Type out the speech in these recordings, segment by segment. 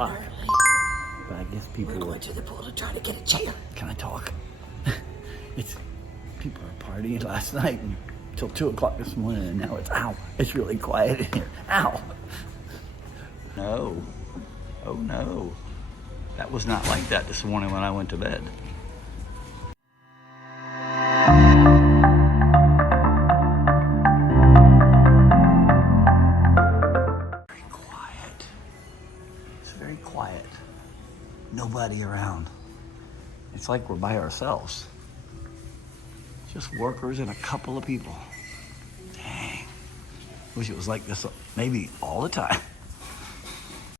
o'clock. But I guess people We're going to the pool to try to get a chair. Can I talk? People are partying last night until 2 o'clock this morning, and now it's really quiet in here. Ow! No. Oh no. That was not like that this morning when I went to bed. Very quiet. It's very quiet. Nobody around. It's like we're by ourselves. Just workers and a couple of people. Dang. Wish it was like this maybe all the time.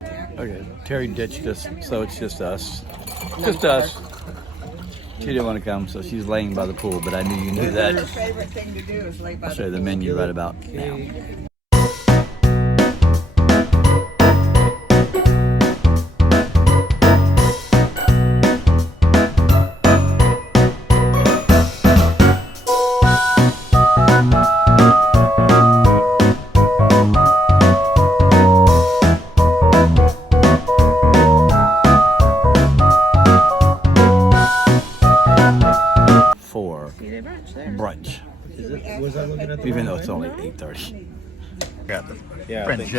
Okay, Terry ditched us, so it's just us. Just us. She didn't want to come, so she's laying by the pool, but I knew you knew that. Her favorite thing to do is lay by I'll show you the menu right about now. Brunch. Is it? Was I looking at the Even though it's only 8:30. Got the French,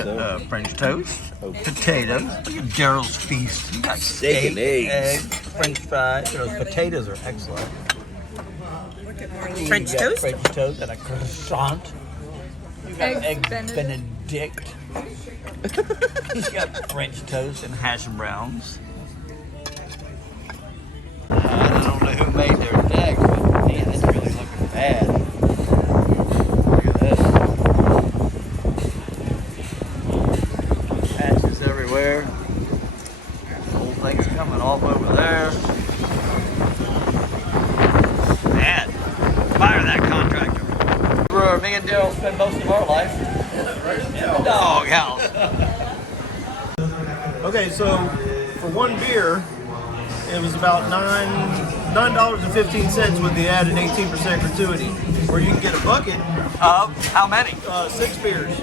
French toast, potatoes. Look at Gerald's feast. You got steak and eggs, French fries. Those potatoes are excellent. French toast? French toast and a croissant. You got eggs Benedict. You got French toast and hash browns. I don't know who made their deck, but man, it's really looking bad. Look at this. Patches everywhere. The whole thing's coming off over there. Man, fire that contractor. Where me and Daryl spend most of our life. In the doghouse. Okay, so for one beer, it was about $9.15 with the added 18% gratuity. Where you can get a bucket Of how many? 6 beers,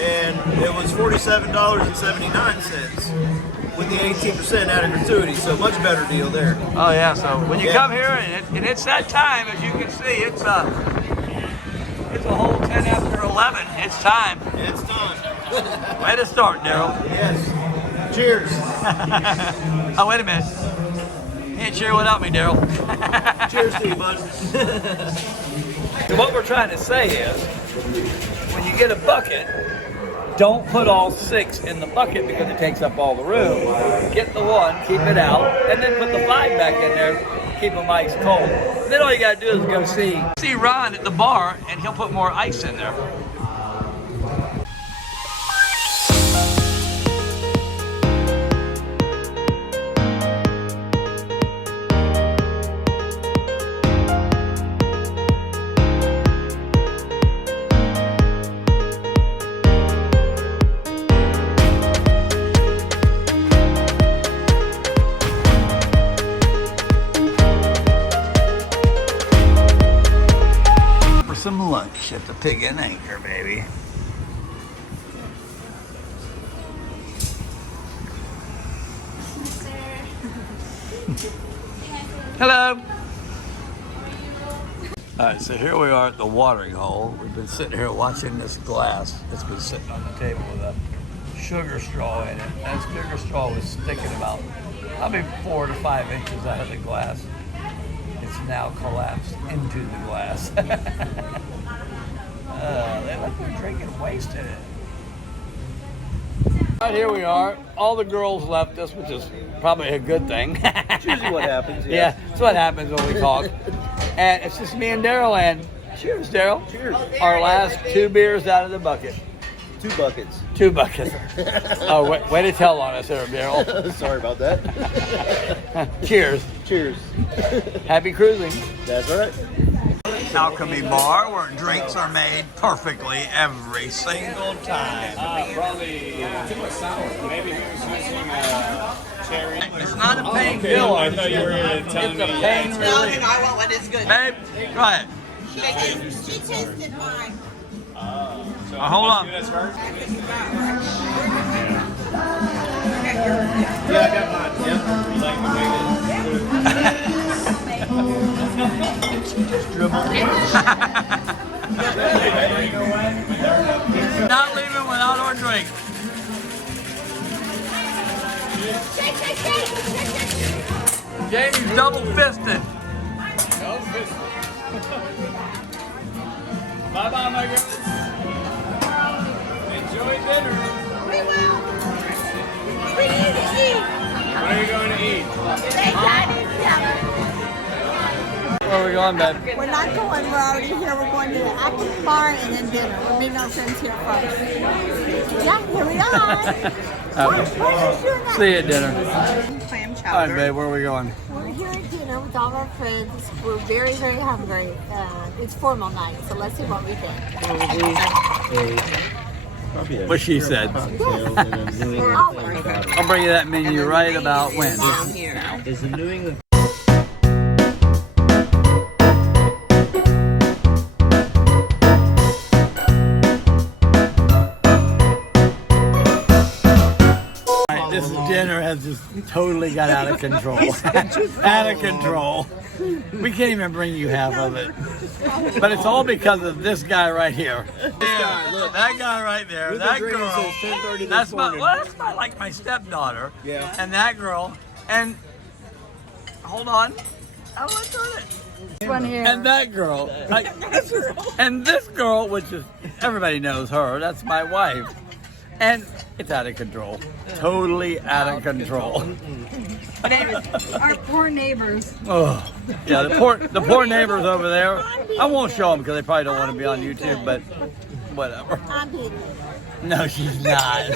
and it was $47.79 with the 18% added gratuity. So much better deal there. Oh yeah, so when you come here and it's that time, as you can see, it's a whole 10 after 11. It's time. It's time. Way to start, Daryl. Yes. Cheers. Oh, wait a minute. You can't cheer without me, Daryl. Cheers to you, bud. So what we're trying to say is, when you get a bucket, don't put all 6 in the bucket because it takes up all the room. Get the 1, keep it out, and then put the 5 back in there, keep them ice cold. Then all you gotta do is go see Ron at the bar, and he'll put more ice in there. Some lunch at the Pig and Anchor, baby. Hello. All right, so here we are at the watering hole. We've been sitting here watching this glass that's been sitting on the table with a sugar straw in it. That sugar straw was sticking about probably 4 to 5 inches out of the glass. It's now collapsed into the glass. They let them drink and wasted it. Right, here we are. All the girls left us, which is probably a good thing. It's usually what happens. Yeah, that's what happens when we talk. And it's just me and Daryl, and cheers, Daryl. Cheers. Our last 2 beers out of the bucket. 2 buckets. 2 buckets. Oh, way to tell on us there, Daryl. Sorry about that. Cheers. Cheers. Happy cruising. That's right. Alchemy bar where drinks are made perfectly every single time. Probably too much sour. Maybe he was using cherry. It's not a pain killer. I thought you were telling me. It's a pain No, relief. I want one. It's good. Babe, try it. She tasted mine. So hold on. do this first? Okay, Yeah, I got mine. Yep. You like the way Not leaving without our drink. Jamie's double fisted. Bye bye, my girls. Enjoy dinner. We will. We need to eat. What are you going to eat? Where are we going, babe? We're not going. We're already here. We're going to the active bar and then dinner. We're meeting our friends here first. Yeah, here we are. See you at dinner. Clam All right, chowder. babe, where are we going? We're here at dinner with all our friends. We're very, very hungry. It's formal night, so let's see what we think. What she said. Oh, I'll bring you that menu right about when. Here. Is the New England This dinner has just totally got out of control. Out of control. We can't even bring you half of it. But it's all because of this guy right here. Yeah, look, that guy right there, that girl. That's like my stepdaughter. Yeah. And that girl. And hold on. How do I turn it? one here. And that girl. And this girl, which is everybody knows her. That's my wife. And it's out of control. Totally out of control. Our poor neighbors. Oh, yeah, the poor neighbors over there. I won't show them because they probably don't want to be on YouTube, but whatever. I'm being No, she's not.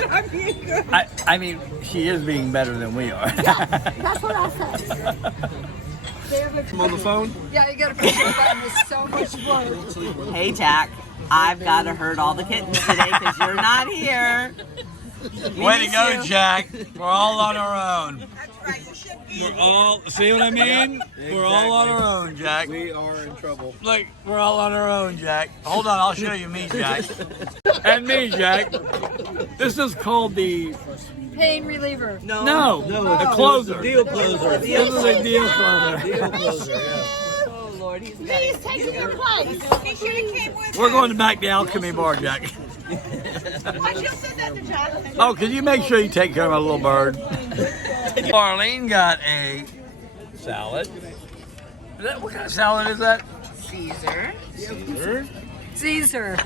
I mean, she is being better than we are. That's what I said. I'm on the phone? Yeah, you gotta push the button. It's so much work. Hey, Jack. I've got to herd all the kittens today because you're not here. Way to go, Jack. We're all on our own. We're all, see what I mean? We're all on our own, Jack. We are in trouble. Look, we're all on our own, Jack. Hold on, I'll show you me, Jack. And me, Jack. This is called the... Pain reliever. No, the closer. Deal closer. This is a deal closer. Deal closer, yeah. Oh, Lord. He's He's taking your place. He should have came with We're going back to Alchemy Bar, Jack. Why you said that to Jonathan? Oh, could you make sure you take care of my little bird? Marlene got a salad. What kind of salad is that? Caesar. Caesar.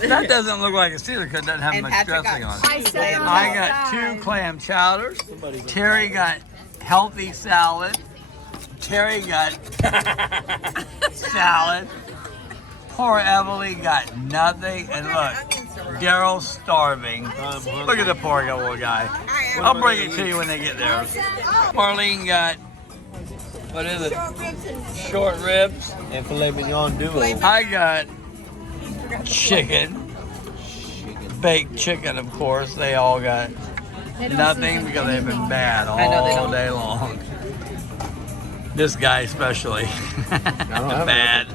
That doesn't look like a Caesar because it doesn't have And much Patrick dressing got on it. I say on I the got side. 2 clam chowders. Terry got healthy salad. Terry got salad. Poor Emily got nothing. And look, Daryl's starving. Look at the poor little guy. I'll bring it to you when they get there. Marlene got, what is it? Short ribs. And filet mignon duo. I got chicken. Baked chicken, of course. They all got nothing because they've been bad all day long. This guy especially. Bad.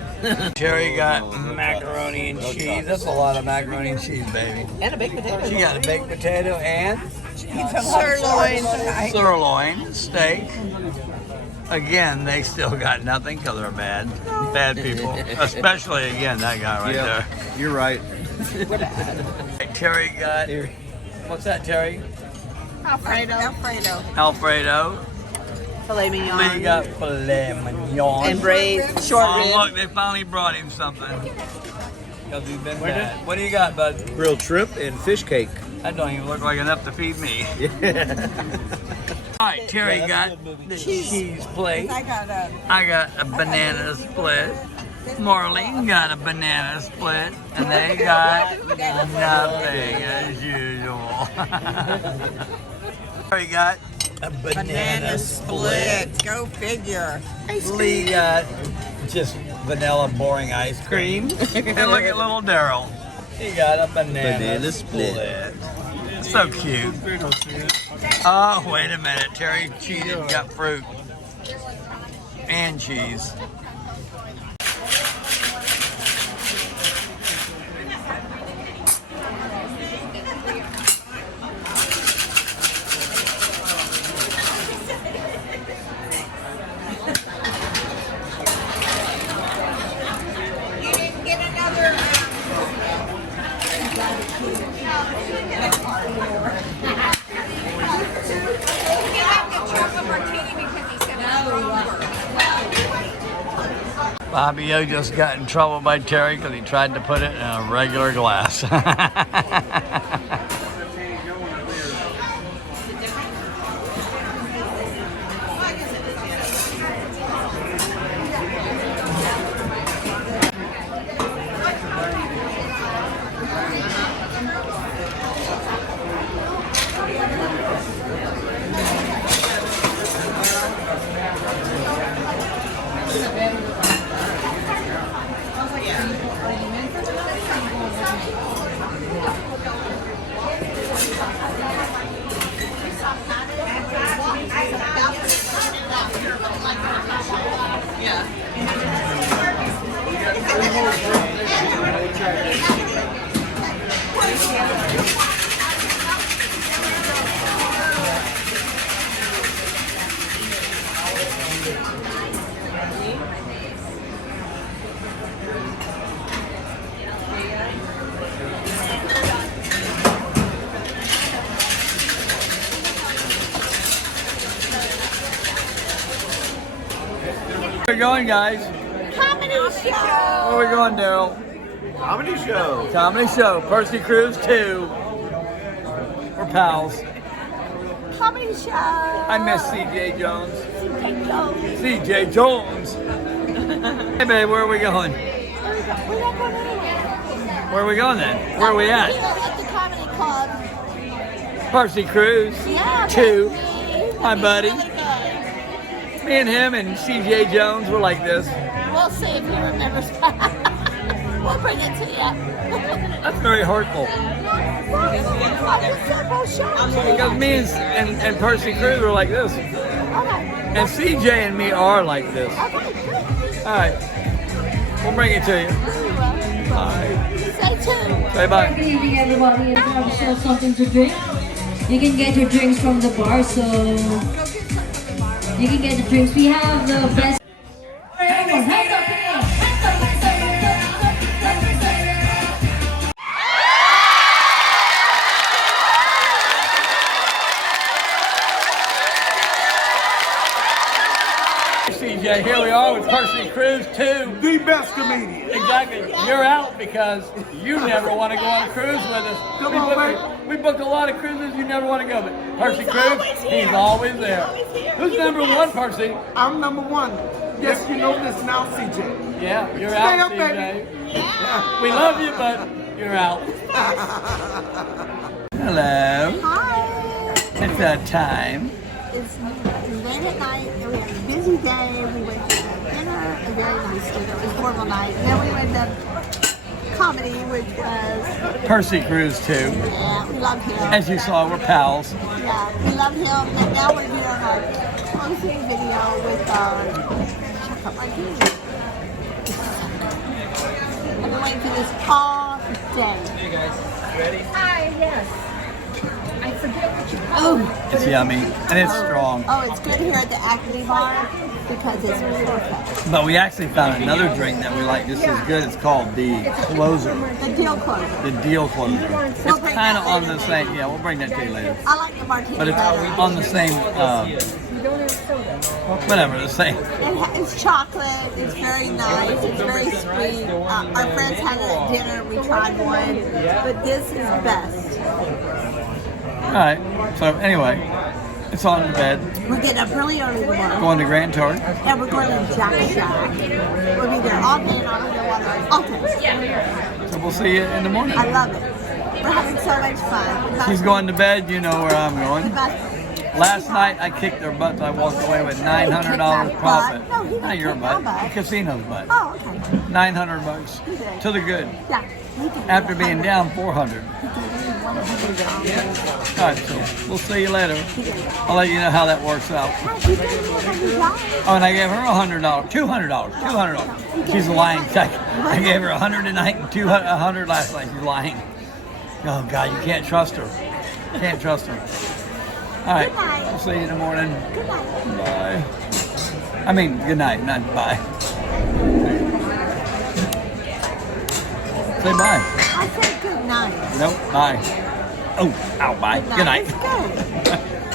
Terry got macaroni and cheese. That's a lot of macaroni and cheese, baby. And a baked potato. She got a baked potato and Sirloin. sirloin steak. Again, they still got nothing because they're bad. Bad people. Especially, again, that guy right there. You're right. Terry got, what's that, Terry? Alfredo. Alfredo. Filet Lee mignon. got filet mignon. And braised short Oh, rib. look, they finally brought him something. Because he's been bad. What do you got, bud? Grilled shrimp and fish cake. That don't even look like enough to feed me. All right, Terry got the cheese plate. I I got a banana split. Marlene got a banana split. And they got nothing as usual. Terry got a banana split. Go figure. Lee got just vanilla boring ice cream. And look at little Daryl. He got a banana split. So cute. Oh, wait a minute. Terry cheated and got fruit. And cheese. Bobby O just got in trouble by Terry because he tried to put it in a regular glass. Where we going, guys? Comedy show. Where we going, Daryl? Comedy show. Comedy show. Percy Cruise 2. We're pals. Comedy show. I miss CJ Jones. CJ Jones. CJ Jones. Hey, babe, where are we going? We're not going anywhere. Where are we going then? Where are we Here at? at the comedy club. Percy Cruise Yeah. 2. baby. Hi, buddy. Really good. Me and him and CJ Jones were like this. We'll see if he remembers. We'll bring it to you. That's very hurtful. Because me and Percy Cruise were like this. Okay. And CJ and me are like this. Okay, good. All right. We'll bring it to you. Bye. Stay tuned. Say bye. Good evening, everybody. If you have yourself something to drink, you can get your drinks from the bar. So you can get the drinks. We have the best. Everyone, hands up, hands up, hands up, hands up, hands up. CJ, here we are with Percy Cruise 2. The best comedian. Exactly. You're out because you never want to go on a cruise with us. Come on, man. We booked a lot of cruises. You never want to go, but Percy He's Cruise, always here. he's always there. He's always here. Who's He's number the one, best. Percy? I'm number one. Yes, you know this now, CJ. Yeah, you're Stay out, up, CJ. baby. We love you, but you're out. Hello. Hi. It's that time. It's late at night, and we had a busy day. We went to dinner, a very nice dinner. It was formal night. Then we went to comedy, which was, Percy Cruise 2. yeah, we love him. As you saw, we're pals. Yeah, we love him. And now we're here on our closing video with check out my dude. I've been waiting for this all day. Hey guys, ready? Oh, It's yummy and it's strong. oh, it's good here at the Acme Bar because it's perfect. But we actually found another drink that we like just as good. It's called the Closer. The deal closer. The Deal Closer. It's We'll bring kind of that on later, the same. Yeah, we'll bring that to you later. I like the martini But it's better. on the same. Whatever, the same. It's chocolate. It's very nice. It's very sweet. Our friends had it at dinner. We tried one, but this is best. All right. So anyway, it's on the bed. We're getting up really early tomorrow, Going to Grand Turk. and we're going to Jack Shack. We'll be there all day and on the water. Okay. So we'll see you in the morning. I love it. We're having so much fun. She's going to bed. You know where I'm The going. best. Last night I kicked their butts. I walked away with $900 profit. No, he didn't Not your kick my butt. butt. The casino's butt. Oh, okay. $900 He did. to the good. Yeah. he can After do being 100. down 400. He can do 100. All right, so we'll see you later. I'll let you know how that works out. He can do $100. Oh, and I gave her $100, $200. She's lying. I gave her 100 tonight and 100 last night. She's lying. Oh God, you can't trust her. Can't trust her. All right, we'll see you in the morning. Good night. Bye. I mean, good night, not bye. Say bye. I said good night. Nope, bye. Oh, ow, bye. Good night. It's good.